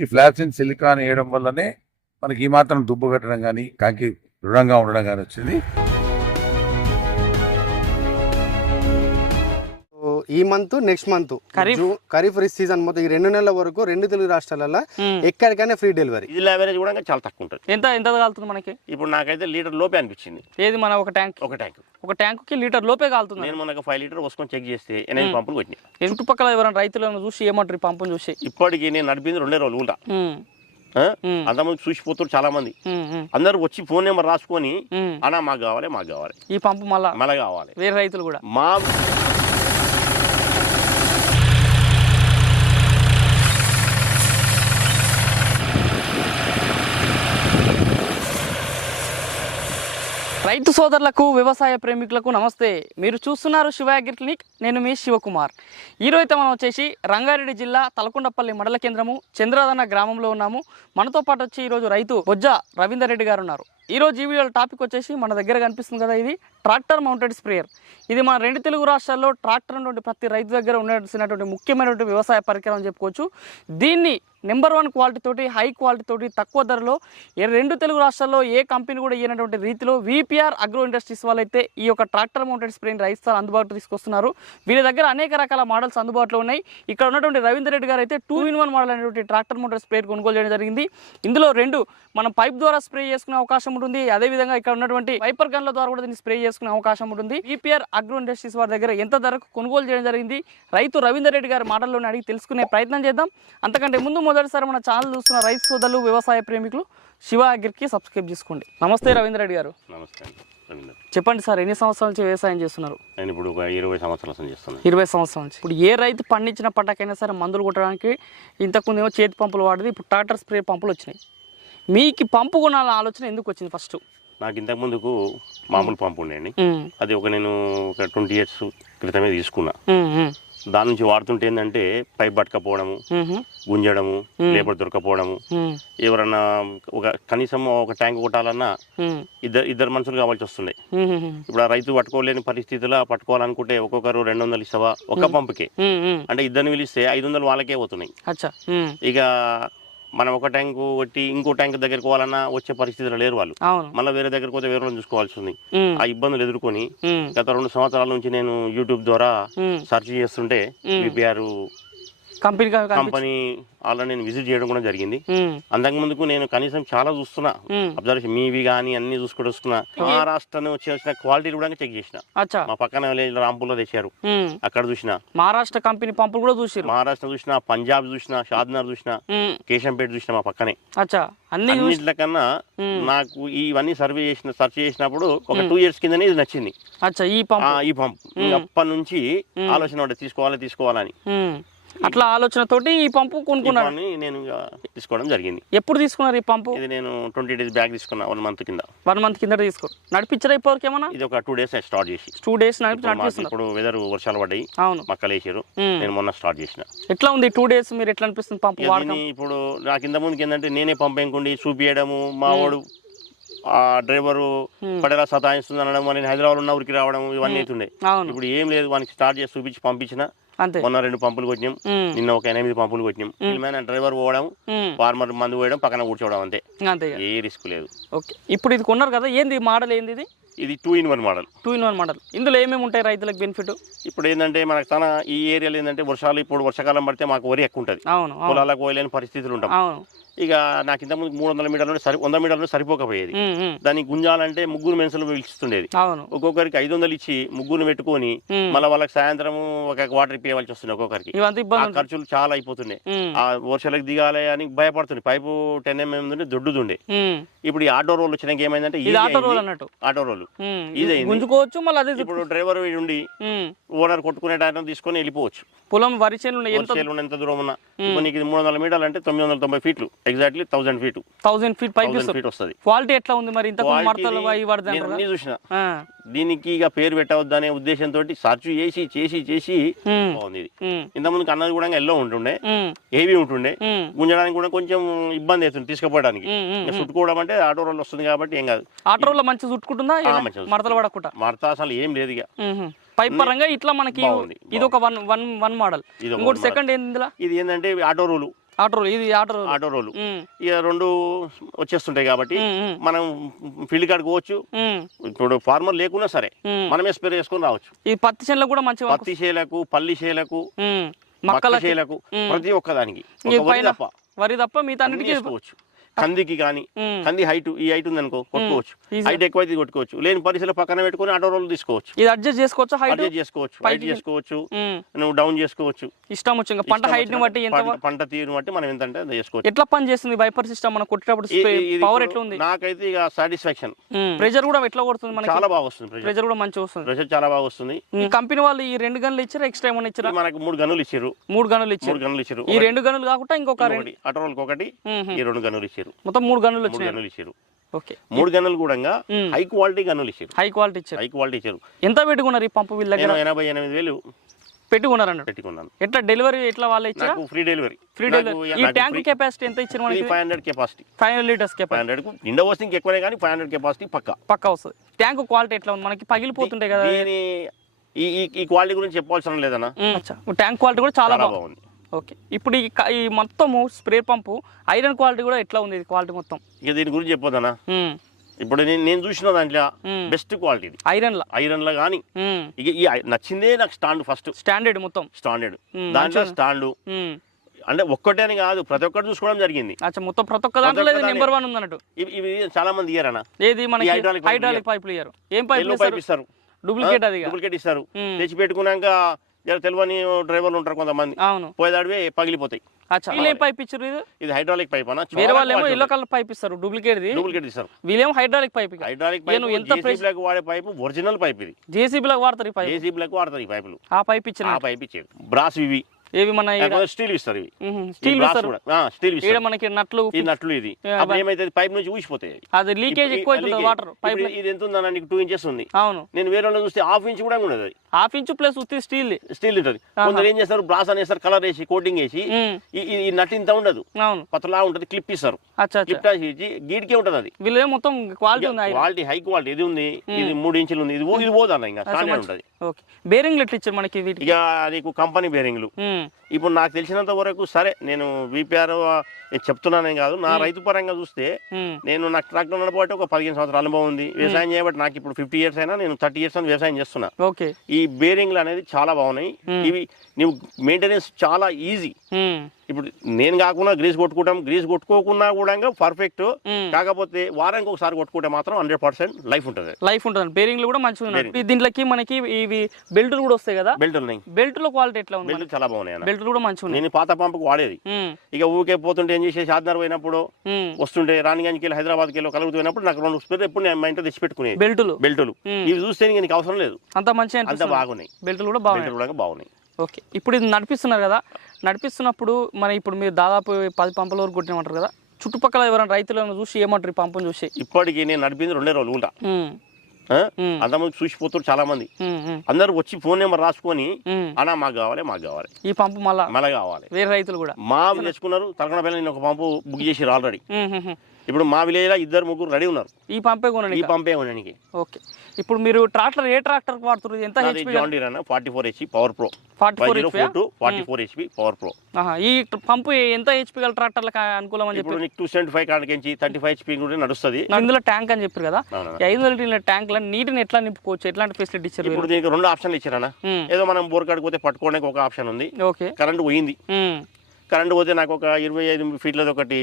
ఈ ఫ్లాసిన్ సిలికాన్ వేయడం వల్లనే మనకి ఈ మాత్రం దుబ్బు కట్టడం కానీ కాకి దృఢంగా ఉండడం కానీ వచ్చింది. ఈ month next month. Kharif. Season మొత్తం ఈ రెండు నెలల వరకు రెండు తెలుగు రాష్ట్రాలలో. ఎక్కడికైనా ఫ్రీ డెలివరీ. ఇది యావరేజ్ కూడా చాలా తక్కువ ఉంటుంది. ఎంత ఎంత కాలుతుంది మనకి? ఇప్పుడు నాకైతే లీటర్ లోపే అనిపించింది. ఏది మన ఒక ట్యాంక్? ఒక ట్యాంక్. ఒక ట్యాంకుకి లీటర్ లోపే కాలుతుంది. నేను మొన్న ఫైవ్ లీటర్ పోసుకొని చెక్ చేస్తే ఎనిమిది పంపులు కొట్టినాయి. చుట్టుపక్కల ఎవరైనా రైతులను చూసి ఏమంటారు ఈ పంపుని చూసి? ఇప్పటికి నేను నడిపింది రెండే రోజులు ఉమ్, అంతమంది చూసిపోతారు చాలా మంది అందరూ వచ్చి ఫోన్ నెంబర్ రాసుకొని. అన్నా మాకు కావాలి మాకు కావాలి. ఈ పంపు మళ్ళా? మళ్ళీ కావాలి. వేరే రైతులు కూడా? మా రైతు సోదరులకు వ్యవసాయ ప్రేమికులకు నమస్తే. మీరు చూస్తున్నారు శివ క్లినిక్. నేను మీ శివకుమార్. ఈరోజు మనం వచ్చేసి రంగారెడ్డి జిల్లా తలకొండపల్లి మండల కేంద్రము చంద్రాదన గ్రామంలో ఉన్నాము. మనతో పాటు వచ్చి ఈరోజు రైతు బొజ్జ రవీందర్ రెడ్డి గారు ఉన్నారు. ఈరోజు ఈ వీడియో టాపిక్ వచ్చేసి మన దగ్గర కనిపిస్తుంది కదా ఇది ట్రాక్టర్ మౌంటెడ్ స్ప్రేయర్. ఇది మన రెండు తెలుగు రాష్ట్రాల్లో ట్రాక్టర్ ఉన్నటువంటి ప్రతి రైతు దగ్గర ఉండాల్సినటువంటి ముఖ్యమైనటువంటి వ్యవసాయ పరికరం అని చెప్పుకోవచ్చు. దీన్ని నెంబర్ వన్ క్వాలిటీ తోటి హై క్వాలిటీ తోటి తక్కువ ధరలో ఏ రెండు తెలుగు రాష్ట్రాల్లో ఏ కంపెనీ కూడా ఇయ్యనటువంటి రీతిలో విపిఆర్ అగ్రో ఇండస్ట్రీస్ వాళ్ళైతే ఈ యొక్క ట్రాక్టర్ మౌంటెడ్ స్ప్రేని రైతులు అందుబాటులో తీసుకొస్తున్నారు. వీరి దగ్గర అనేక రకాల మోడల్స్ అందుబాటులో ఉన్నాయి. ఇక్కడ ఉన్నటువంటి రవీందర్ రెడ్డి గారు అయితే టూ ఇన్ వన్ మోడల్ అనేటువంటి ట్రాక్టర్ మోటార్ స్ప్రే కొనుగోలు చేయడం జరిగింది. ఇందులో రెండు మనం పైప్ ద్వారా స్ప్రే చేసుకునే అవకాశం ఉంటుంది అదేవిధంగా ఇక్కడ ఉన్నటువంటి వైపర్ గన్ల ద్వారా కూడా దీన్ని స్ప్రే చేసుకునే అవకాశం ఉంటుంది. విపిఆర్ అగ్రో ఇండస్ట్రీస్ వారి దగ్గర ఎంత ధరకు కొనుగోలు చేయడం జరిగింది? రైతు రవీందర్ రెడ్డి గారి మాటల్లోనే అడిగి తెలుసుకునే ప్రయత్నం చేద్దాం. అంతకంటే ముందు మొదటిసారి మన ఛానల్ చూస్తున్న రైతు సోదరులు వ్యవసాయ ప్రేమికులు శివ అగ్రికి సబ్స్క్రైబ్ చేసుకోండి. నమస్తే రవీందర్ రెడ్డి గారు. నమస్తే. చెప్పండి సార్ ఎన్ని సంవత్సరాల నుంచి వ్యవసాయం చేస్తున్నారు? నేను ఇప్పుడు ఒక ఇరవై సంవత్సరాల నుంచి చేస్తున్నాను. ఇరవై సంవత్సరాల నుంచి. ఇప్పుడు ఏ రైతు పండించిన పంటకైనా సరే మందులు కొట్టడానికి ఇంతకుముందు ఏమో చేతి పంపులు వాడేది ఇప్పుడు టాటర్ స్ప్రే పంపులు వచ్చినాయి. మీకు పంపు కొనాల ఆలోచన ఎందుకు వచ్చింది ఫస్ట్ నాకు ఇంతకు ముందుకు మామూలు పంపు ఉండేయండి అది ఒక నేను ఒక ట్వంటీ ఇయర్స్ క్రితమే తీసుకున్నా. దాని నుంచి వాడుతుంటే ఏంటంటే పైప్ పట్టకపోవడము గుంజడము లేబర్ దొరకపోవడము. ఎవరన్నా ఒక కనీసం ఒక ట్యాంక్ కొట్టాలన్నా ఇద్దరు ఇద్దరు మనుషులు కావాల్సి వస్తుండే. ఇప్పుడు ఆ రైతు పట్టుకోలేని పరిస్థితిలో పట్టుకోవాలనుకుంటే ఒక్కొక్కరు రెండు వందలు ఇస్తావా ఒక పంపుకే. అంటే ఇద్దరిని పిలిస్తే ఐదు వందలు వాళ్ళకే పోతున్నాయి. ఇక మనం ఒక ట్యాంక్ కొట్టి ఇంకో ట్యాంక్ దగ్గరికి పోవాలన్నా వచ్చే పరిస్థితిలో లేరు వాళ్ళు. మళ్ళీ వేరే దగ్గరికి పోతే వేరే వాళ్ళని చూసుకోవాల్సి ఉంది. ఆ ఇబ్బందులు ఎదుర్కొని గత రెండు సంవత్సరాల నుంచి నేను యూట్యూబ్ ద్వారా. సెర్చ్ చేస్తుంటే విపిఆర్ కంపెనీ కంపెనీ ఆల్రెడీ నేను విజిట్ చేయడం కూడా జరిగింది. అంతకు ముందుకు నేను కనీసం చాలా చూస్తున్నా. అబ్జర్వేషన్ మీవి కానీ అన్ని చూసుకుంటూ వస్తున్నా. మహారాష్ట్ర నుంచి వచ్చిన క్వాలిటీలు కూడా చెక్ చేసిన. అచ్చా. మా పక్కన విలేజ్ రాంపూర్లో తెచ్చారు. అక్కడ చూసిన. మహారాష్ట్ర కంపెనీ పంపులు కూడా చూసిరు మహారాష్ట్ర చూసిన పంజాబ్ చూసిన షాద్నగర్ చూసిన కేశంపేట చూసిన మా పక్కనే. చూసి అన్నింటికన్నా నాకు ఇవన్నీ సర్వే చేసిన సెర్చ్ చేసినప్పుడు ఒక టూ ఇయర్స్ కిందనే ఇది నచ్చింది. ఈ పంపు. ఈ పంప్. అప్పటి నుంచి ఆలోచన తీసుకోవాలి తీసుకోవాలని. అట్లా ఆలోచనతోటి ఈ పంపు పని నేను ఇక తీసుకోవడం జరిగింది. ఎప్పుడు తీసుకున్నారు ఈ పంపు? ఇది నేను ట్వంటీ డేస్ బ్యాక్ తీసుకున్నా వన్ మంత్ కింద. వన్ మంత్ కింద తీసుకోరు నడిపించరా ఇప్పటివరకు ఏమన్నా? ఇది ఒక టూ డేస్ స్టార్ట్ చేసి. టూ డేస్ నడిపి ఇప్పుడు మాకు నడిపిస్తున్నారు. ఇప్పుడు వెదర్ వర్షాలు పడ్డాయి. అవును. మక్కలు వేసారు. నేను మొన్న స్టార్ట్ చేసిన. ఎట్లా ఉంది? టూ డేస్ మీరు ఎట్లా అనిపిస్తుంది పంపు ఇక వాడకం? దీన్ని ఇప్పుడు నాకు ఇంత ముందుకి ఏంటంటే నేనే పంపేయకుండి చూపియడము మా వాడు ఆ డ్రైవరు పడేలా సతాయిస్తుంది అనడం నేను హైదరాబాద్ ఉన్న ఊరికి రావడం ఇవన్నీ అవుతుండే. అవును. ఇప్పుడు ఏం లేదు వానికి స్టార్ట్ చేసి చూపించి పంపించిన. అంతే. మొన్న రెండు పంపులు కొట్టినాం. నిన్న ఒక ఎనిమిది పంపులు కొట్టినాం. డ్రైవర్ పోవడం ఫార్మర్ మందు పోయడం పక్కన కూర్చోవడం అంతే. ఏ రిస్క్ లేదు. ఓకే. ఇప్పుడు ఇది కొన్నారు కదా ఏంది మోడల్ ఏంది ఇది? ఇది two in one model two in one model ఇందులో ఏమేమి ఉంటాయి రైతులకు బెనిఫిట్ ఇప్పుడు ఏంటంటే మనకు తన ఈ ఏరియాలో ఏంటంటే వర్షాలు ఇప్పుడు వర్షాకాలం పడితే మాకు వరి ఎక్కువ ఉంటుంది. అవును పొలాలకు పోయలేని పరిస్థితులు ఉంటాం. అవును. ఇక నాకు ఇంతకుముందు మూడు వందల మీటర్లు సరి వంద మీటర్లు సరిపోకపోయేది. దాన్ని గుంజాలంటే ముగ్గురు మనుషులు పిలిచిస్తుండేది అవును. ఒక్కొక్కరికి ఐదు వందలు ఇచ్చి ముగ్గురు పెట్టుకొని. మళ్ళీ వాళ్ళకి సాయంత్రం ఒక వాటర్ ఇప్పించవలసి వస్తుంది ఒక్కొక్కరికి. ఖర్చులు చాలా అయిపోతున్నాయి ఆ వర్షాలకు దిగాలి అని భయపడుతుంది పైపు టెన్ ఎంఎం దొడ్డుదుండే. ఇప్పుడు ఈ ఆటో రోల్ వచ్చినాక ఏమైందంటే ఆటో రోల్ ఇది అయింది. గుంజుకోవచ్చు మళ్ళీ అదే ఇప్పుడు డ్రైవర్ ఉండి ఓనర్ కొట్టుకునే టైం తీసుకొని వెళ్ళిపోవచ్చు. పొలం వరి చేను. ఎంత దూరం ఉన్నా. నీకు మూడు వందల మీటర్లు అంటే తొమ్మిది వందల తొంభై ఫీట్లు. Exactly thousand feet thousand feet pipe feet వస్తుంది. క్వాలిటీ ఎట్లా ఉంది మరి? అన్ని చూసిన. దీనికి ఇక పేరు పెట్టవద్దు అనే ఉద్దేశంతో సర్చ్ చేసి చేసి చేసి బాగుంది ఇది. ఇంతకుముందుకు అన్నది కూడా ఎల్లో ఉంటుండే హెవీ ఉంటుండే. గుంజడానికి కూడా కొంచెం ఇబ్బంది అవుతుంది తీసుకుపోవడానికి. చుట్టుకోవడం అంటే ఆటో రోల్ వస్తుంది కాబట్టి ఏం కాదు. ఆటో రోల్ మంచిగా చుట్టుకుంటుందా? మడతలు పడకుండా. మడత అసలు ఏం లేదు ఇక. పరంగా ఇట్లా మనకి ఇది ఒక వన్ వన్ వన్ మోడల్. ఇంకోటి సెకండ్ ఏంది ఇందులో? ఇది ఏంటంటే ఆటో రూలు. ఆటో రోల్ ఇది ఆటో ఆటో రోలు. ఇక రెండు వచ్చేస్తుంటాయి కాబట్టి మనం ఫీల్డ్ కాడికి పోవచ్చు. ఇప్పుడు ఫార్మర్ లేకున్నా సరే. మనమే స్ప్రే చేసుకొని రావచ్చు. ఈ పత్తి చేనులో కూడా మంచిగా పత్తి చేలకు పల్లి చేలకు ఉమ్, మక్క మొక్కలకి చేలకు. ప్రతి ఒక్కదానికి వరి తప్ప. మిగతా అన్ని అన్నిటికీ చేసుకోవచ్చు కందికి కానీ కంది హైట్ ఈ హైట్ ఉందనుకో కొట్టుకోవచ్చు. Easy. హైట్ ఎక్కువైతే కొట్టుకోవచ్చు. లేని పరిస్థితులు పక్కన పెట్టుకొని ఆటో రోల్ తీసుకోవచ్చు. ఇది అడ్జస్ట్ చేసుకోవచ్చా హైట్ అడ్జస్ట్ చేసుకోవచ్చు. హైట్ చేసుకోవచ్చు. నువ్వు డౌన్ చేసుకోవచ్చు. ఇష్టం వచ్చి పంట హైట్ని బట్టి పంట- తీరుని బట్టి మనం ఎంత అంటే అంత చేసుకోవచ్చు. ఎట్లా పని చేస్తుంది? వైపర్ సిస్టమ్ మనం కొట్టేటప్పుడు పవర్ ఎట్లా ఉంది నాకైతే ఇక సాటిస్ఫాక్షన్ ప్రెజర్ కూడా ఎట్లా కొడుతుంది మనకి? చాలా బాగా వస్తుంది ప్రెజర్ కూడా మంచిగా వస్తుంది. ప్రెషర్ చాలా బాగా వస్తుంది. ఈ కంపెనీ వాళ్ళు ఈ రెండు గనులు ఇచ్చారా? ఎక్స్ట్రా ఏమైనా ఇచ్చారా? మనకు మూడు గనులు ఇచ్చారు. మూడు గనులు ఇచ్చారు. మూడు గనులు ఇచ్చారు. ఈ రెండు గనులు కాకుండా ఇంకొక రెండు. ఒకటి. ఈ రెండు గనులు ఇచ్చారు. మొత్తం మూడు గనులు మూడు గనులు ఇచ్చారు. ఓకే. మూడు గనులు కూడా. హై క్వాలిటీ గనులు ఇచ్చారు. హై క్వాలిటీ ఇచ్చారు. హై క్వాలిటీ ఇచ్చారు. ఎంత పెట్టుకున్నారు ఈ పంపు వీళ్ళ దగ్గర? ఎనభై ఎనిమిది వేలు పెట్టుకున్నారు పెట్టుకున్నాను. ఎట్లా డెలివరీ ఎట్లా వాళ్ళు ఇచ్చారా? Free delivery. Free delivery. ఈ ట్యాంక్ కెపాసిటీ ఎంత ఇచ్చారు మనకి? Five hundred capacity. Five hundred litres five capacity. Hundred నిండా వస్తే ఇంకెక్కువనే కానీ ఫైవ్ హండ్రెడ్ కెపాసిటీ పక్క. పక్కా వస్తుంది. ట్యాంక్ క్వాలిటీ ఎట్లా ఉంది? మనకి పగిలిపోతుంటాయి కదా. దీని ఈ ఈ- క్వాలిటీ గురించి చెప్పాల్సిన లేదన్నా. ట్యాంక్ క్వాలిటీ కూడా చాలా బాగుంది. ఓకే. ఇప్పుడు ఈ ఈ మొత్తము స్ప్రే పంపు ఐరన్ క్వాలిటీ కూడా ఎట్లా ఉంది ఇది క్వాలిటీ మొత్తం? ఇక దీని గురించి చెప్పొద్దన్నా ఉమ్, ఇప్పుడు నేను చూసిన దాంట్లో. బెస్ట్ క్వాలిటీ ఐరన్ లా ఐరన్లో కానీ ఇక ఈ నచ్చిందే నాకు స్టాండ్ ఫస్ట్. స్టాండర్డ్ మొత్తం. స్టాండర్డ్. దాంట్లో. స్టాండ్. అంటే ఒక్కటే అని కాదు ప్రతి ఒక్కటి చూసుకోవడం జరిగింది. అచ్చా మొత్తం ప్రతి ఒక్క దాంట్లో నెంబర్ వన్ ఉంది అన్నట్టు ఇవి చాలా మంది ఇయ్యారన్న ఏది pipe హైడ్రాలిక్ పైపులు ఇయ్యారు. ఏం పైపులు పైప్ ఇస్తారు? డూప్లికేట్ అది. డూప్లికేట్ ఇస్తారు. తెచ్చి పెట్టుకున్నాక జర తెలియని డ్రైవర్లు ఉంటారు కొంతమంది. అవును. పోయేదాడివే పగిలిపోతాయి. ఇచ్చారు ఇది ఇది హైడ్రాలిక్ పైప్ అన్న. వేరే వాళ్ళు ఏమో ఎల్లో కలర్ పైప్ ఇస్తారు డూప్లికేట్ డూప్లికేట్ ఇస్తారు వీళ్ళేమో హైడ్రాలిక్ పైప్ హైడ్రాలిక్ పైప్ ఎంత ప్రైస్ వాడే పైపు ఒరిజినల్ పైప్ ఇది. జేసీబీలకు వాడతారు ఈ పైప్. జేసీబీలకు వాడతారు ఈ పైపులు. ఆ పైప్ ఇచ్చిన ఆ పైప్ ఇచ్చేది బ్రాస్ ఇవి. ఏవి మన స్టీల్ ఇస్తారు స్టీల్ స్టీల్ ఇస్తారు. మనకి నట్లు ఈ నట్లు ఇది. అప్పుడు ఏమైతే పైప్ నుంచి ఊసిపోతాయి. అది లీకేజ్ ఎక్కువ అవుతుంది. వాటర్. పైప్ ఇది ఎంత ఉందన్న నీకు టూ ఇంచెస్ ఉంది. అవును. నేను వేరే చూస్తే హాఫ్ ఇంచ్ కూడా ఉండదు అది. హాఫ్ ఇంచు ప్లస్ ఉత్తి స్టీల్. స్టీల్ ఉంటుంది. కొందరు ఏం చేస్తారు? బ్రాస్ అనేస్తారు కలర్ వేసి కోటింగ్ వేసి ఈ- నట్ ఇంత ఉండదు. అవును. పతలా ఉంటుంది క్లిప్ ఇస్తారు. క్లిప్ ఇచ్చి గీడికే ఉంటుంది అది. వీళ్ళే మొత్తం క్వాలిటీ ఉంది క్వాలిటీ హై క్వాలిటీ ఇది ఉంది ఇది మూడు ఇంచులు ఉంది. ఇది ఇది పోదన్న ఇంకా స్టాండర్డ్ ఉంటుంది. ఓకే. బేరింగ్లు ఎట్లా ఇచ్చారు మనకి వీటికి? ఇక నీకు కంపెనీ బేరింగ్లు. ఇప్పుడు నాకు తెలిసినంత వరకు సరే నేను విపిఆర్ చెప్తున్నానే కాదు. నా రైతు పరంగా చూస్తే నేను నాకు ట్రాక్టర్ నడపబట్టి ఒక పదిహేను సంవత్సరాల అనుభవం ఉంది. వ్యవసాయం చేయబట్టి నాకు ఇప్పుడు ఫిఫ్టీ ఇయర్స్ అయినా నేను థర్టీ ఇయర్స్ అని వ్యవసాయం చేస్తున్నా. ఓకే. ఈ బేరింగ్లు అనేది చాలా బాగున్నాయి. ఇవి నువ్వు మెయింటెనెన్స్ చాలా ఈజీ ఇప్పుడు నేను కాకుండా గ్రీస్ కొట్టుకుంటాం గ్రీస్ కొట్టుకోకున్నా కూడా పర్ఫెక్ట్. కాకపోతే వారానికి ఒకసారి కొట్టుకుంటే మాత్రం హండ్రెడ్ పర్సెంట్ లైఫ్ ఉంటుంది. లైఫ్ ఉంటుంది. బేరింగ్లు కూడా మంచిగా దీంట్లోకి మనకి ఇవి బెల్ట్లు కూడా వస్తాయి కదా? బెల్ట్ ఉన్నాయి. బెల్ట్లో క్వాలిటీ ఎట్లా ఉంది బెల్ట్ చాలా బాగున్నాయి బెల్ట్ కూడా మంచిగా నేను పాత పంపుకు వాడేది. ఇక ఊకే పోతుంటే ఏం చేసేసి ఆదినార్ పోయినప్పుడు వస్తుంటే రాణిగంజ్కి వెళ్ళి హైదరాబాద్కి వెళ్ళి కలుగుతూ పోయినప్పుడు నాకు రెండు స్పేర్ ఎప్పుడు నేను మా ఇంట్లో తెచ్చి పెట్టుకునేది. బెల్టులు బెల్టులు. ఇవి చూస్తే నీకు అవసరం లేదు. అంత మంచిగా అంత బాగున్నాయి. బెల్టులు కూడా బాగున్నాయి. బాగున్నాయి. ఓకే. ఇప్పుడు ఇది నడిపిస్తున్నారు కదా నడిపిస్తున్నప్పుడు మన ఇప్పుడు మీరు దాదాపు పది పంపల వరకు కొట్టినమంటారు కదా చుట్టుపక్కల ఎవరైనా రైతులు ఏమైనా చూసి ఏమంటారు ఈ పంపుని చూసి? ఇప్పటికి నేను నడిపింది రెండే రోజులు ఉమ్, అంతమంది చూసిపోతారు చాలా మంది అందరు వచ్చి ఫోన్ నెంబర్ రాసుకొని. అన్నా మాకు కావాలి మాకు కావాలి. ఈ పంపు మళ్ళా? మళ్ళా కావాలి. వేరే రైతులు కూడా? మా తెచ్చుకున్నారు తలకడ పిల్లలు నేను ఒక పంపు బుక్ చేసి ఆల్రెడీ. ఇప్పుడు మా విలేజ్లో ఇద్దరు ముగ్గురు రెడీ ఉన్నారు. ఈ పంపే కొనండి ఈ పంపే ఉండడానికి ఓకే. ఇప్పుడు మీరు ట్రాక్టర్ ఏ ట్రాక్టర్ వాడుతున్నారు? ఎంత హెచ్పి జాన్ డీర్ అన్న forty four HP power pro forty five four zero HP four two forty four HP power pro ఈ పంపు ఎంత హెచ్పి గల ట్రాక్టర్లకు అనుకూలం అని చెప్పి ఇప్పుడు నీకు సెవెంటీ ఫైవ్ కాడికించి థర్టీ ఫైవ్ హెచ్పి కూడా నడుస్తుంది. ఇందులో ట్యాంక్ అని చెప్పారు కదా? ఐదు లీటర్ల ట్యాంక్లో నీటిని ఎట్లా నింపుకోవచ్చు? ఎట్లాంటి ఫెసిలిటీ ఇచ్చారు ఇప్పుడు దీనికి రెండు ఆప్షన్లు ఇచ్చారన్న. ఉమ్, ఏదో మనం బోర్ కాడికి పోతే పట్టుకోవడానికి ఒక ఆప్షన్ ఉంది. ఓకే. కరెంట్ పోయింది. కరెంట్ పోతే నాకు ఒక ఇరవై ఐదు ఫీట్లది ఒకటి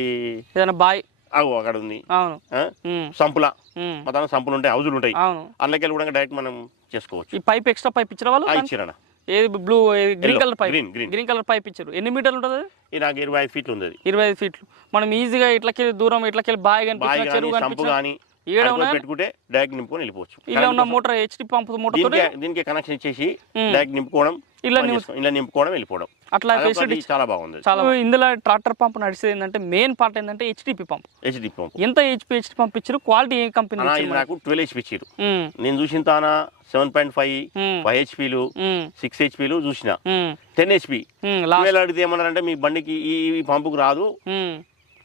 ఏదైనా బాయ్ అగో అక్కడ ఉంది సంపుల ఉమ్, మా దాని సంపులు ఉంటాయి హౌజులు ఉంటాయి అందులోకి కూడా డైరెక్ట్ మనం చేసుకోవచ్చు. ఈ పైప్ ఎక్స్ట్రా పైప్ ఇచ్చారు వాళ్ళు? ఇచ్చిరన్న ఏది blue green colour pipe. Green colour pipe ఇచ్చారు ఎన్ని మీటర్లు ఉంటుంది? ఇది నాకు ఇరవై ఐదు ఫీట్లు ఉంది ఇరవై ఐదు ఫీట్లు. మనం ఈజీగా ఇట్లకెళ్ళి దూరం ఇట్లకెళ్ళి కనిపించిన కానీ చెరువు కనిపించిన పెట్టుకుంటే డైరెక్ట్ నింపుకొని వెళ్ళిపోవచ్చు. ఇలా ఉన్న మోటార్ హెచ్డి పంప్ మోటార్ దీనికి కనెక్షన్ ఇచ్చేసి డైరెక్ట్ నింపుకోవడం ఇలా ఇలా నింపుకోవడం వెళ్ళిపోవడం. అట్లా ఫెసిలిటీ చాలా బాగుంది. చాలా ఇందులో ట్రాక్టర్ పంప్ నడిచేది ఏంటంటే మెయిన్ పార్ట్ ఏంటంటే హెచ్డిపి పంప్ హెచ్డి పంప్ ఎంత హెచ్పి హెచ్డి పంప్ ఇచ్చారు క్వాలిటీ ఏ కంపెనీ నాకు ట్వెల్వ్ హెచ్పి ఇచ్చారు నేను చూసిన తానా సెవెన్ పాయింట్ ఫైవ్ ఫైవ్ హెచ్పీలు సిక్స్ హెచ్పీలు చూసిన. టెన్ హెచ్పి అడిగితే ఏమన్నారంటే మీ బండికి ఈ పంపుకు రాదు.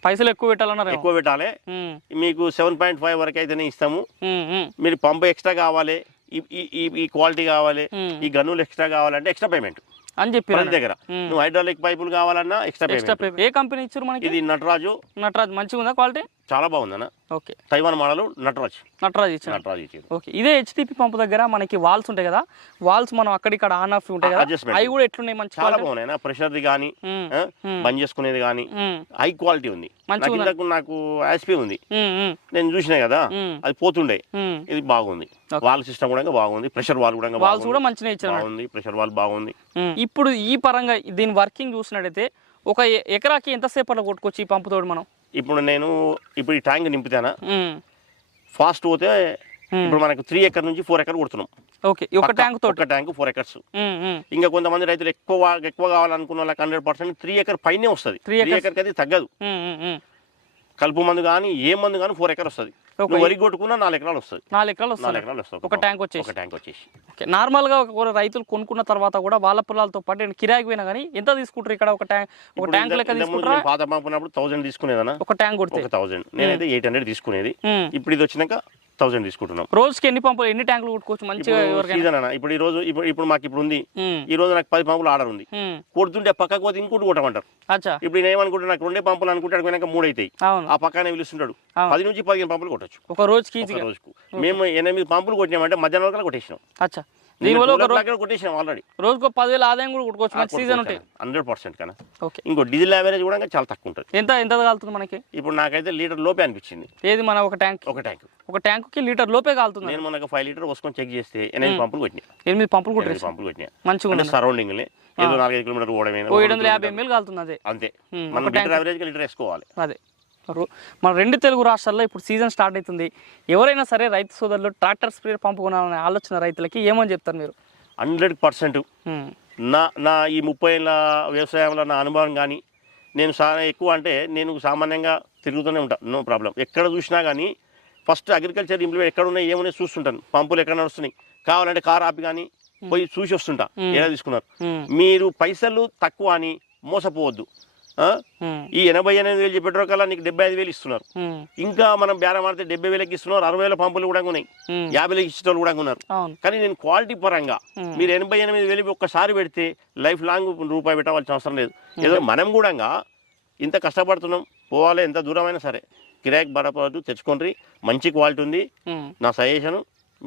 పైసలు ఎక్కువ పెట్టాలన్నారు ఎక్కువ పెట్టాలి. మీకు సెవెన్ పాయింట్ ఫైవ్ వరకు అయితేనే ఇస్తాము. మీరు పంపు ఎక్స్ట్రా కావాలి ఈ ఈ- ఈ ఈ క్వాలిటీ కావాలి ఈ గన్నులు ఎక్స్ట్రా కావాలంటే ఎక్స్ట్రా పేమెంట్ అని చెప్పి ప్రతి దగ్గర. నువ్వు హైడ్రాలిక్ పైపులు కావాలన్నా ఎక్స్ట్రా ఎక్స్ట్రా ఏ కంపెనీ ఇచ్చారు మనకి? ఇది నటరాజు. నటరాజ్. మంచిగా ఉందా క్వాలిటీ చాలా బాగుందన్న. Okay. Taiwan model Nataraj. Nataraj ఇచ్చారు. నటరాజ్ ఇచ్చారు. ఓకే. ఇదే హెచ్డిపి పంప్ దగ్గర మనకి వాల్స్ ఉంటాయి కదా? వాల్స్ మనం అక్కడిక్కడ ఆన్ ఆఫ్ ఉంటాయి కదా. అవి కూడా ఎట్లున్నాయి? మంచి చాలా? బాగున్నాయి ప్రెషర్ది కానీ బంద్ చేసుకునేది కానీ హై క్వాలిటీ ఉంది. నాకు నాకు యాస్పీ ఉంది. నేను చూసినా కదా అది పోతుండే. ఇది బాగుంది. వాల్ సిస్టమ్ కూడా బాగుంది. ప్రెషర్ వాల్ కూడా వాల్స్. కూడా మంచిగా ఇచ్చారు. బాగుంది. ప్రెషర్ వాల్ బాగుంది. ఇప్పుడు ఈ పరంగా దీని వర్కింగ్ చూసినట్టయితే ఒక ఎకరాకి ఎంతసేపట్లో కొట్టుకోవచ్చు ఈ పంపుతోడు మనం? ఇప్పుడు నేను ఇప్పుడు ఈ ట్యాంక్ నింపుతానా ఫాస్ట్ పోతే. ఇప్పుడు మనకు త్రీ ఎకర్ నుంచి ఫోర్ ఎకర్ కొడుతున్నాం ఓకే ఒక. ట్యాంక్ ఒక ట్యాంక్ ఫోర్ ఎకర్స్ ఇంకా కొంతమంది రైతులు ఎక్కువ ఎక్కువ కావాలనుకున్న వాళ్ళకి హండ్రెడ్ పర్సెంట్ త్రీ ఎకర్ పైనే వస్తుంది త్రీ. ఎకర్కి అది తగ్గదు. కలుపు మందు కానీ ఏ మందు కానీ ఫోర్ ఎకర్ వస్తుంది. నువ్వు వరి కొట్టుకున్నా నాలుగు ఎకరాలు వస్తుంది. నాలుగు ఎకరాలు వస్తుంది. ఎకరాలు వస్తుంది. ఒక ట్యాంక్ వచ్చేసి ఒక ట్యాంక్ వచ్చేసి ఓకే నార్మల్గా ఒక రైతులు కొనుక్కున్న తర్వాత కూడా వాళ్ళ పొలాలతో పాటు నేను కిరాయికి పోయినా కానీ ఎంత తీసుకుంటారు ఇక్కడ ఒక ట్యాంక్ ఒక ట్యాంక్ లెక్క తీసుకుంటారా? పాత పంపినప్పుడు థౌసండ్ తీసుకునేదన్నా? ఒక ట్యాంక్ కొడితే. ఒక థౌసండ్ నేనైతే ఎయిట్ హండ్రెడ్ తీసుకునేది. ఇప్పుడు ఇది వచ్చినాక థౌసండ్ తీసుకుంటున్నాం. రోజుకి ఎన్ని పంపులు ఎన్ని ట్యాంకులు కొట్టుకోవచ్చు మంచిగా సీజన్ అన్న ఇప్పుడు ఈ రోజు ఇప్పుడు ఇప్పుడు మాకు ఇప్పుడు ఉంది. ఈ రోజు నాకు పది పంపులు ఆర్డర్ ఉంది. కొడుతుంటే పక్కకు పోతే ఇంకోటి కొట్టమంటారు. ఇప్పుడు నేను ఏమనుకుంటా నాకు రెండే పంపులు అనుకుంటే అడిగినాక మూడు అవుతాయి. ఆ పక్కనే పిలుస్తుంటాడు. పది నుంచి పదిహేను పంపులు కొట్టచ్చు. ఒక రోజుకి రోజుకు. మేము ఎనిమిది పంపులు కొట్టినామంటే మధ్యాహ్నం వరకు కొట్టేసినాం. అచ్చా. దీనివల్ల ఒక ఆల్రెడీ రోజుకు పదివేల ఆదాయం కూడా కొట్టుకోవచ్చు మంచి సీజన్ ఉంటాయి. హండ్రెడ్ పర్సెంట్ కన్నా. ఓకే. ఇంకో డీజిల్ యావరేజ్ కూడా చాలా తక్కువ ఉంటుంది. ఎంత ఎంత కాలుతుంది మనకి? ఇప్పుడు నాకైతే లీటర్ లోపే అనిపించింది. ఏది మన ఒక ట్యాంక్? ఒక ట్యాంక్. ఒక ట్యాంకుకి లీటర్ లోపే కాలుతుంది. నేను మనకు ఫైవ్ లీటర్ పోసుకొని చెక్ చేస్తే ఎనిమిది పంపులు కొట్టినాయి. ఎనిమిది పంపులు కొట్టేసి పంపులు కొట్టినాయి. మంచిగా అంటే ఉంది సరౌండింగ్ ఏదో నాలుగైదు కిలోమీటర్ ఓడమైనా ఏడు వందల యాభై ఎంఎల్ కాలుతుంది అదే. అంతే. మనం లీటర్ ట్యాంక్. యావరేజ్ లీటర్ వేసుకోవాలి. అదే. మన రెండు తెలుగు రాష్ట్రాల్లో ఇప్పుడు సీజన్ స్టార్ట్ అవుతుంది. ఎవరైనా సరే రైతు సోదరులు ట్రాక్టర్ స్ప్రే పంపు కొనాలనే ఆలోచన రైతులకి ఏమని చెప్తారు మీరు? Hundred percent. నా నా ఈ ముప్పై ఏళ్ళ వ్యవసాయంలో నా అనుభవం కానీ నేను చాలా ఎక్కువ అంటే నేను సామాన్యంగా తిరుగుతూనే ఉంటాను నో ప్రాబ్లం. ఎక్కడ చూసినా కానీ ఫస్ట్ అగ్రికల్చర్ ఇంప్లిమెంట్ ఎక్కడ ఉన్నాయి ఏమున్నాయి చూస్తుంటాను. పంపులు ఎక్కడ నడుస్తున్నాయి కావాలంటే కార్ ఆపి కానీ పోయి చూసి వస్తుంటా. ఎలా తీసుకున్నారు? మీరు పైసలు తక్కువ అని మోసపోవద్దు. ఈ ఎనభై ఎనిమిది వేలు చెప్పేటో కల్లా నీకు డెబ్బై ఐదు వేలు ఇస్తున్నారు. ఇంకా మనం బేరం ఆడితే డెబ్బై వేలకి ఇస్తున్నారు అరవై వేల పంపులు కూడా ఉన్నాయి. యాభై వేలకి ఇచ్చేటోళ్ళు కూడా ఉన్నారు. కానీ నేను క్వాలిటీ పరంగా. మీరు ఎనభై ఎనిమిది వేలు ఒక్కసారి పెడితే లైఫ్ లాంగ్ రూపాయి పెట్టవలసిన అవసరం లేదు. ఏదో మనం కూడా ఇంత కష్టపడుతున్నాం పోవాలి ఎంత దూరమైనా సరే. కిరాయికి బడపడదు తెచ్చుకోండి. మంచి క్వాలిటీ ఉంది. నా సజెషన్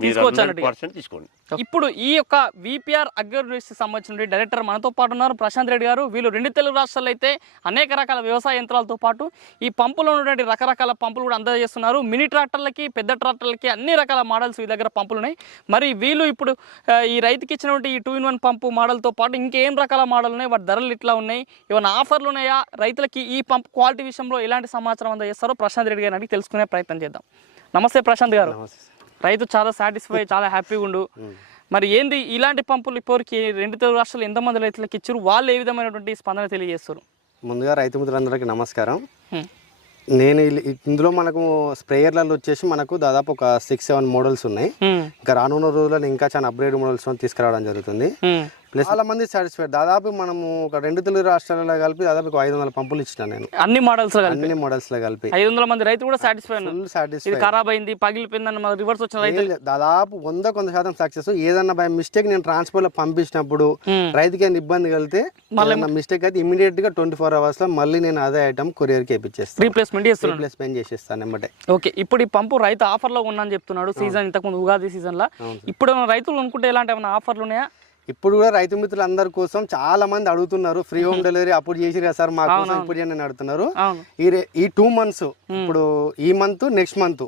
తీసుకోవచ్చు హండ్రెడ్ అన్నట్టుగా. పర్సెంట్ తీసుకోండి. ఇప్పుడు ఈ యొక్క విపిఆర్ అగ్రోకి సంబంధించిన డైరెక్టర్ మనతో పాటు ఉన్నారు ప్రశాంత్ రెడ్డి గారు. వీళ్ళు రెండు తెలుగు రాష్ట్రాల్లో అయితే అనేక రకాల వ్యవసాయ యంత్రాలతో పాటు ఈ పంపులో ఉన్నటువంటి రకరకాల పంపులు కూడా అందజేస్తున్నారు. మినీ ట్రాక్టర్లకి పెద్ద ట్రాక్టర్లకి అన్ని రకాల మోడల్స్ ఈ దగ్గర పంపులు ఉన్నాయి. మరి వీళ్ళు ఇప్పుడు ఈ రైతుకి ఇచ్చినటువంటి ఈ టూ ఇన్ వన్ పంపు మోడల్తో పాటు ఇంకేం రకాల మోడల్ ఉన్నాయి? వాటి ధరలు ఇట్లా ఉన్నాయి. ఏమైనా ఆఫర్లు ఉన్నాయా? రైతులకి ఈ పంప్ క్వాలిటీ విషయంలో ఎలాంటి సమాచారం అందజేస్తారో ప్రశాంత్ రెడ్డి గారిని అడిగి తెలుసుకునే ప్రయత్నం చేద్దాం. నమస్తే ప్రశాంత్ గారు. నమస్తే. రైతు చాలా సాటిస్ఫై చాలా హ్యాపీగా ఉండు మరి ఏంది ఇలాంటి పంపులు ఇప్పటికి రెండు తెలుగు రాష్ట్రాలు ఎంతమంది రైతులకు ఇచ్చారు? వాళ్ళు ఏ విధమైనటువంటి స్పందన తెలియజేస్తారు? ముందుగా రైతు మిత్రులందరికీ నమస్కారం. నేను ఇందులో మనకు స్ప్రేయర్లలో వచ్చేసి మనకు దాదాపు ఒక సిక్స్ సెవెన్ మోడల్స్ ఉన్నాయి. ఇంకా రానున్న రోజుల్లో ఇంకా చాలా అప్గ్రేడ్ మోడల్స్ తీసుకురావడం జరుగుతుంది. చాలా మంది సాటిస్ఫైడ్ దాదాపు మనము ఒక రెండు తెలుగు రాష్ట్రాలలో కలిపి దాదాపు ఒక ఐదు వందల పంపులు ఇచ్చిన నేను. అన్ని మోడల్స్ కలిపి? అన్ని మోడల్స్లో కలిపి. ఐదు వందల మంది రైతులు కూడా సాటిస్ఫై సాటిస్ఫై ఖరాబ్ అయింది పగిలిపోయిందని మన రివర్స్ వచ్చిన రైతులు. దాదాపు వంద కొంత శాతం సక్సెస్ ఏదన్నా బై మిస్టేక్ నేను ట్రాన్స్పోర్ట్లో పంపించినప్పుడు. రైతుకి ఏమైనా ఇబ్బంది కలిగితే మిస్టేక్ అయితే ఇమీడియట్గా ట్వంటీ ఫోర్ అవర్స్లో మళ్ళీ నేను అదే ఐటమ్ కొరియర్కి ఇప్పించేస్తాను రీప్లేస్మెంట్ రీప్లేస్మెంట్ చేసేస్తాను ఎమ్మటే ఓకే ఇప్పుడు ఈ పంపు రైతు ఆఫర్లో ఉందని చెప్తున్నాడు. సీజన్ ఇంతకుముందు ఉగాది సీజన్లో అవును. ఇప్పుడు ఏమైనా రైతులు అనుకుంటే ఎలాంటి ఏమైనా ఆఫర్లు ఉన్నాయా? ఇప్పుడు కూడా రైతు మిత్రులందరి కోసం చాలా మంది అడుగుతున్నారు ఫ్రీ హోమ్ డెలివరీ అప్పుడు చేసిరు కదా సార్ మా కోసం ఇప్పుడు అని అడుగుతున్నారు. ఈ ఈ టూ మంత్స్ ఇప్పుడు ఈ month next month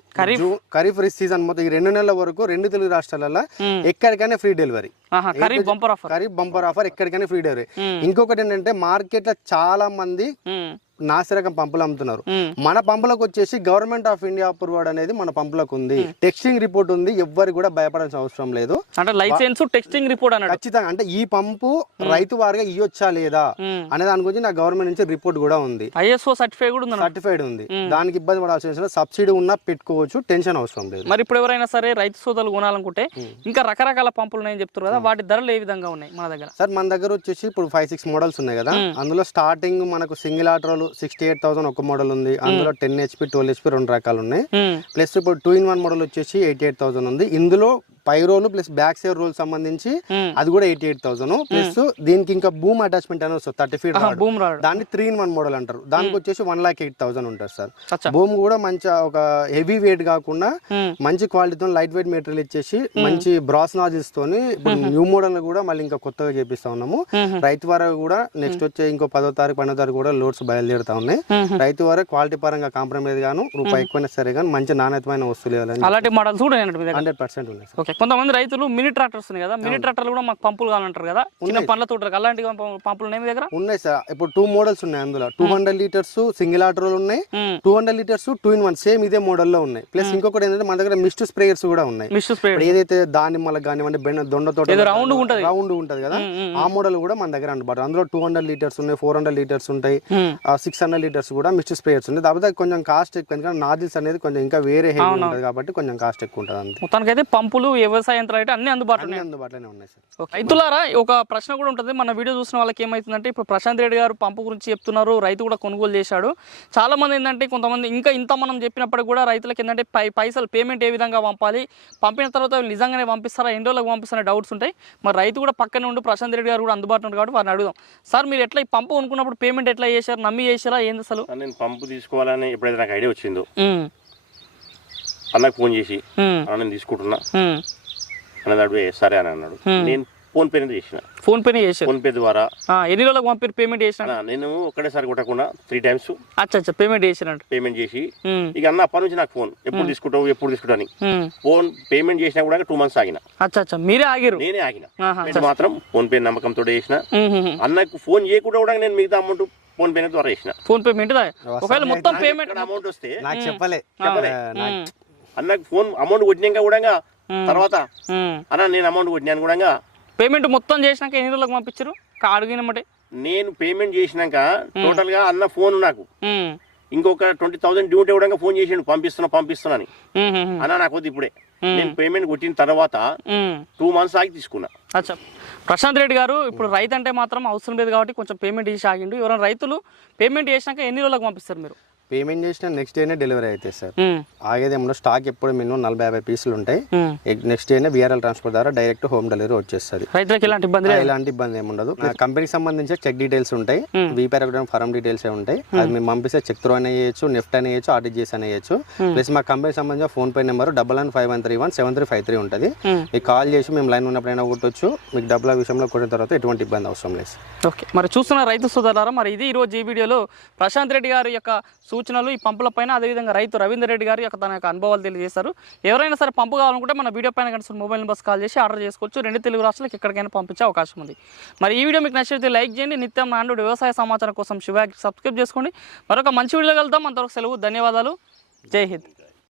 kharif. Season మొత్తం ఈ రెండు నెలల వరకు రెండు తెలుగు రాష్ట్రాలలో. ఎక్కడికైనా free delivery kharif bumper offer kharif bumper offer ఎక్కడికైనా ఫ్రీ డెలివరీ. ఇంకొకటి ఏంటంటే మార్కెట్లో చాలా మంది. నాసిరకం పంపులు అమ్ముతున్నారు. మన పంపులకు వచ్చేసి గవర్నమెంట్ ఆఫ్ ఇండియా అప్రూవ్డ్ అనేది మన పంపులకు ఉంది. టెక్స్టింగ్ రిపోర్ట్ ఉంది. ఎవ్వరికి కూడా భయపడాల్సిన అవసరం లేదు. అంటే లైసెన్స్ టెక్స్టింగ్ రిపోర్ట్ అన్నాడు. ఖచ్చితంగా. అంటే ఈ పంపు రైతు వారిగా ఇయ్యొచ్చా లేదా. అనే దాని గురించి నా గవర్నమెంట్ నుంచి రిపోర్ట్ కూడా ఉంది. ఐఎస్ఓ సర్టిఫై కూడా ఉంది సర్టిఫైడ్ ఉంది. దానికి ఇబ్బంది పడాల్సిన. సబ్సిడీ ఉన్నా పెట్టుకోవచ్చు. టెన్షన్ అవసరం లేదు. మరి ఇప్పుడు ఎవరైనా సరే రైతు సోదరులు కొనాలనుకుంటే ఇంకా రకరకాల పంపులు ఉన్నాయని చెప్తారు కదా. వాటి ధరలు ఏ విధంగా ఉన్నాయి మన దగ్గర? సార్ మన దగ్గర వచ్చేసి ఇప్పుడు ఫైవ్ సిక్స్ మోడల్స్ ఉన్నాయి కదా. అందులో స్టార్టింగ్ మనకు సింగిల్ ఆటోలు సిక్స్టీ ఎయిట్ థౌసండ్ ఒక మోడల్ ఉంది. అందులో టెన్ హెచ్పి ట్వెల్వ్ హెచ్పి రెండు రకాలు ఉన్నాయి. ప్లస్ ఇప్పుడు టూ ఇన్ వన్ మోడల్ వచ్చేసి ఎయిటీ ఎయిట్ థౌసండ్ ఉంది. ఇందులో పై roll plus back side roll సంబంధించి ఉమ్. అది కూడా ఎయిటీ ఎయిట్ థౌసండ్. ప్లస్ దీనికి ఇంకా బూమ్ అటాచ్మెంట్ అనేది వస్తుంది థర్టీ ఫీట్ రాడు. దాన్ని త్రీ ఇన్ వన్ మోడల్ అంటారు. దానికి వచ్చేసి వన్ లాక్ ఎయిట్ థౌసండ్ ఉంటుంది సార్. భూమి కూడా మంచి ఒక హెవీ వెయిట్ కాకుండా. మంచి క్వాలిటీతో లైట్ వెయిట్ మెటీరియల్ ఇచ్చేసి మంచి బ్రాస్ నాజిల్స్ తోని న్యూ మోడల్ కూడా మళ్ళీ ఇంకా కొత్తగా చేపిస్తా ఉన్నాము. రైతు వరకు కూడా నెక్స్ట్ వచ్చే ఇంకో పదో తారీఖు పన్నెండో తారీఖు కూడా లోడ్స్ బయలుదేరుతా ఉన్నాయి. రైతు వరకు క్వాలిటీ పరంగా కాంప్రమైజ్ గాను రూపాయి ఎక్కువైనా సరే కానీ మంచి నాణ్యతమైన వస్తువులు అలాంటి మోడల్స్ కూడా హండ్రెడ్ పర్సెంట్ ఉన్నాయి ఓకే కొంతమంది రైతులు మినీ ట్రాక్టర్స్ ఉన్నాయి కదా మినీ ట్రాక్టర్లు కూడా మాకు పంపులు కావాలంటారు కదా. చిన్న పండ్ల తోటలకు అలాంటి పంపు- పంపులు ఉన్నాయి మీ దగ్గర? ఉన్నాయి సార్. ఇప్పుడు టూ మోడల్స్ ఉన్నాయి అందులో. టూ హండ్రెడ్ లీటర్స్ సింగిల్ ఆటోలు ఉన్నాయి. Two hundred litres two in one same ఇదే మోడల్లో ఉన్నాయి. ప్లస్ ఇంకొకటి ఏంటంటే మన దగ్గర మిస్ట్ స్ప్రేయర్స్ కూడా ఉన్నాయి. మిస్ట్ స్ప్రే ఏదైతే దానిమ్మలకు కానివ్వండి బెండ దొండతో ఏదో round ఉంటది. రౌండ్ ఉంటది కదా. ఆ మోడల్ కూడా మన దగ్గర అందుబాటు అందులో టూ హండ్రెడ్ లీటర్స్ ఉన్నాయి ఫోర్ హండ్రెడ్ లీటర్స్ ఉంటాయి. సిక్స్ హండ్రెడ్ లీటర్స్ కూడా మిస్ట్ స్ప్రేయర్స్ ఉన్నాయి. కాకపోతే కొంచెం కాస్ట్ ఎక్కువ ఎందుకంటే నాజిల్స్ అనేది కొంచెం ఇంకా వేరే హెవీ ఉంటుంది కాబట్టి కొంచెం కాస్ట్ ఎక్కువ ఉంటుంది అంతే. మొత్తానికైతే పంపులు వ్యవసాయ యంత్రాలు అయితే అన్ని అందుబాటులో అందుబాటులోనే ఉన్నాయి సార్. రైతులారా ఒక ప్రశ్న కూడా ఉంటుంది. మన వీడియో చూసిన వాళ్ళకి ఏమవుతుందంటే ఇప్పుడు ప్రశాంత్ రెడ్డి గారు పంపు గురించి చెప్తున్నారు. రైతు కూడా కొనుగోలు చేశాడు. చాలా మంది ఏంటంటే కొంతమంది ఇంకా ఇంత మనం చెప్పినప్పుడు కూడా రైతులకు ఏంటంటే పై పైసలు పేమెంట్ ఏ విధంగా పంపాలి పంపిన తర్వాత నిజంగానే పంపిస్తారా ఎన్ని రోజులకు పంపిస్తారా డౌట్స్ ఉంటాయి. మరి రైతు కూడా పక్కనే ఉండి ప్రశాంత్ రెడ్డి గారు కూడా అందుబాటులో ఉన్నారు కాబట్టి వారిని అడుగుదాం. సార్ మీరు ఎట్లా ఈ పంపు కొనుక్కున్నప్పుడు పేమెంట్ ఎట్లా చేశారు నమ్మి చేశారా ఏంది అసలు? నేను పంపు తీసుకోవాలని ఎప్పుడైతే నాకు ఐడియా వచ్చిందో అన్నకు ఫోన్ చేసి అన్న నేను తీసుకుంటున్నా. ఉమ్. అన్నాడు "ఏ, సరే అని అన్నాడు. నేను ఫోన్ పే చేసిన. ఫోన్ పేనే చేశారు? ఫోన్ పే ద్వారా. ఆ, ఎన్ని రోజులకు పంపారు పేమెంట్ చేసిన? అన్న, నేను ఒక్కడేసారి కొట్టకుండా త్రీ టైమ్స్ అచ్చా అచ్చా పేమెంట్ చేసినట్టు పేమెంట్ చేసి ఇక అన్న అప్పటి నుంచి నాకు ఫోన్. ఎప్పుడు తీసుకుంటావు ఎప్పుడు తీసుకుంటావు అని. ఉమ్. ఫోన్ పేమెంట్ చేసినా కూడా టూ మంత్స్ ఆగిన. అచ్చా అచ్చా మీరే ఆగిరు నేనే ఆగిన. మాత్రం ఫోన్ పే నమ్మకంతో చేసిన. అన్నకు ఫోన్ చేయకుండా కూడా నేను మిగతా అమౌంట్ ఫోన్ పే ద్వారా చేసిన. ఫోన్ పేమెంట్ ఒకవేళ మొత్తం పేమెంట్ అమౌంట్ వస్తే నాకు చెప్పలే. చెప్పలే. అన్నకు ఫోన్ అమౌంట్ కొట్టినాక కూడా తర్వాత అన్న నేను అమౌంట్ కొట్టినాను కూడా పేమెంట్ మొత్తం చేసినాక ఎన్ని రోజులకు పంపించారు? అడిగినమ్మటే నేను పేమెంట్ చేసినాక టోటల్గా అన్న ఫోన్ నాకు. ఇంకొక ట్వంటీ థౌసండ్ డ్యూటీ కూడా ఫోన్ చేసిండు పంపిస్తున్నా పంపిస్తున్నా అని. అన్న నాకు వద్దు ఇప్పుడే. నేను పేమెంట్ కొట్టిన తర్వాత టూ మంత్స్ ఆగి తీసుకున్నా. అచ్చా. ప్రశాంత్ రెడ్డి గారు ఇప్పుడు రైతు అంటే మాత్రం అవసరం లేదు కాబట్టి కొంచెం పేమెంట్ చేసి ఆగిండు. ఎవరైనా రైతులు పేమెంట్ చేసినాక ఎన్ని రోజులకు పంపిస్తారు మీరు? పేమెంట్ చేసిన నెక్స్ట్ డేనే డెలివరీ అవుతాయి సార్. ఆగేది ఏమన్నా స్టాక్ ఎప్పుడు మినిమం నలభై యాభై పీసులు ఉంటాయి. నెక్స్ట్ డేనే విఆర్ఎల్ ట్రాన్స్పోర్ట్ ద్వారా డైరెక్ట్ హోమ్ డెలివరీ వచ్చేస్తుంది. రైతులకు ఎలాంటి ఇబ్బంది ఎలాంటి ఇబ్బంది ఏమి ఉండదు కంపెనీకి సంబంధించి చెక్ డీటెయిల్స్ ఉంటాయి. వీపీఆర్ ఫారం డీటెయిల్స్ ఉంటాయి. అది మేము పంపిస్తే చెక్ త్రో అని వేయచ్చు నెఫ్ట్ అని వేయచ్చు ఆర్టీజీఎస్ అని వేయచ్చు ప్లస్ మా కంపెనీకి సంబంధించిన PhonePe number double one five one three one seven three five three ఉంటుంది. మీకు కాల్ చేసి మేము లైన్ ఉన్నప్పుడైనా కొట్టొచ్చు. మీకు డబ్బుల విషయంలో కొట్టిన తర్వాత ఎటువంటి ఇబ్బంది అవసరం లేదు ఓకే. మరి చూస్తున్న రైతు సోదరులారా మరి ఇది ఈరోజు ఈ వీడియోలో ప్రశాంత్ రెడ్డి గారి యొక్క సూచనలు ఈ పంపుల పైన. అదేవిధంగా రైతు రవీందర్ రెడ్డి గారు యొక్క తన యొక్క అనుభవాలు తెలియజేశారు. ఎవరైనా సరే పంపు కావాలనుకుంటే మన వీడియో పైన కనిపిస్తున్న మొబైల్ నెంబర్స్ కాల్ చేసి ఆర్డర్ చేసుకోవచ్చు. రెండు తెలుగు రాష్ట్రాలకు ఎక్కడికైనా పంపించే అవకాశం ఉంది. మరి ఈ వీడియో మీకు నచ్చితే లైక్ చేయండి. నిత్యం నాడు వ్యవసాయ సమాచారం కోసం శివాకి సబ్స్క్రైబ్ చేసుకోండి. మరొక మంచి వీడియో వెళ్తాం అంతవరకు సెలవు ధన్యవాదాలు. జై హింద్.